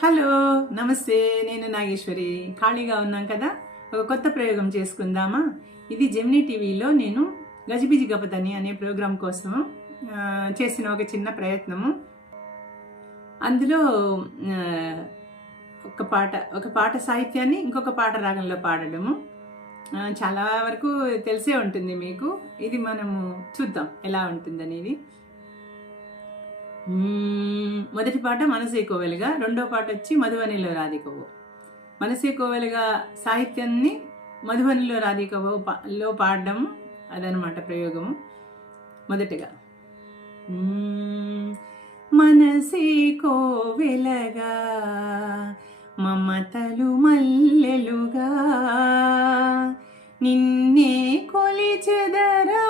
Hello, నమస్తే. నేను నాగేశ్వరి. ఖాళీగా ఉన్నాం కదా, ఒక కొత్త ప్రయోగం చేసుకుందామా? ఇది జెమినీ టీవీలో నేను గజిబిజి గపతని అనే ప్రోగ్రాం కోసం చేసిన ఒక చిన్న ప్రయత్నము. అందులో ఒక పాట సాహిత్యాన్ని ఇంకొక పాట రాగంలో పాడడము చాలా వరకు తెలిసే ఉంటుంది మీకు. ఇది మనము చూద్దాం ఎలా ఉంటుందనేది. మొదటి పాట మనసే కోవెలుగా, రెండో పాట వచ్చి మధువనిలో రాధికవో. మనసే కోవెలుగా సాహిత్యాన్ని మధువనిలో రాధికవో లో పాడడం, అదనమాట ప్రయోగము. మొదటగా మనసే కోవెలగా మమతలు మల్లెలుగా నిన్నే కొలిచెదరా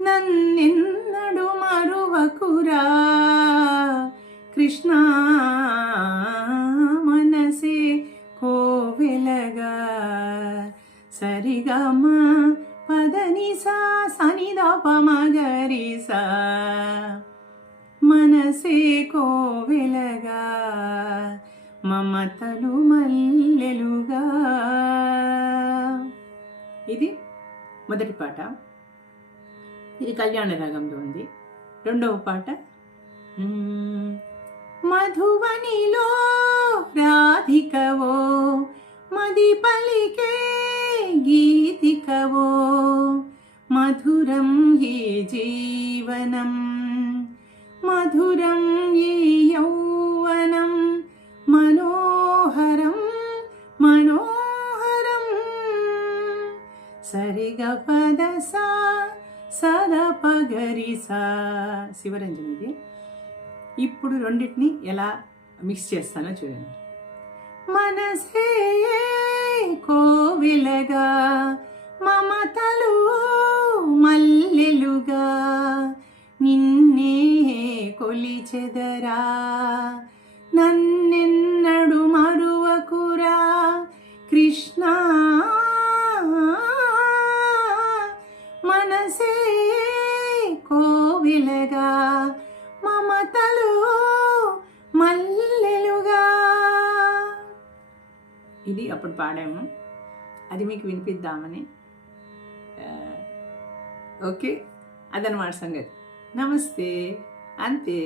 నన్నెన్నడు మరువకురా కృష్ణ. మనసే కోవెలగా సరిగమ పదనిసా సనిదపమగరిసా. మనసే కోవెలగా మమతలు మల్లెలుగా. ఇది మొదటి పాట. ఇది కళ్యాణ రాగంలో ఉంది. రెండవ పాట మధువనిలో రాధికవో మది పలికే గీతికవో మధురం ఈ జీవనం మధురం ఈ యౌవనం మనోహరం మనోహరం. సరిగ పదసా సరపగరిసా. శివరంజనిది. ఇప్పుడు రెండింటిని ఎలా మిక్స్ చేస్తానో చూడండి. మనసే కోవెలగా మమతలు మల్లెలుగా నిన్నే కొలిచెదరా నన్నెన్నడు మరువకురా కృష్ణ. మనసే కోవెలగా మమతలు మల్లెలుగా. ఇది అప్పుడు పాడాము, అది మీకు వినిపిద్దామని. ఓకే, అదనమాట సంగతి. నమస్తే, అంతే.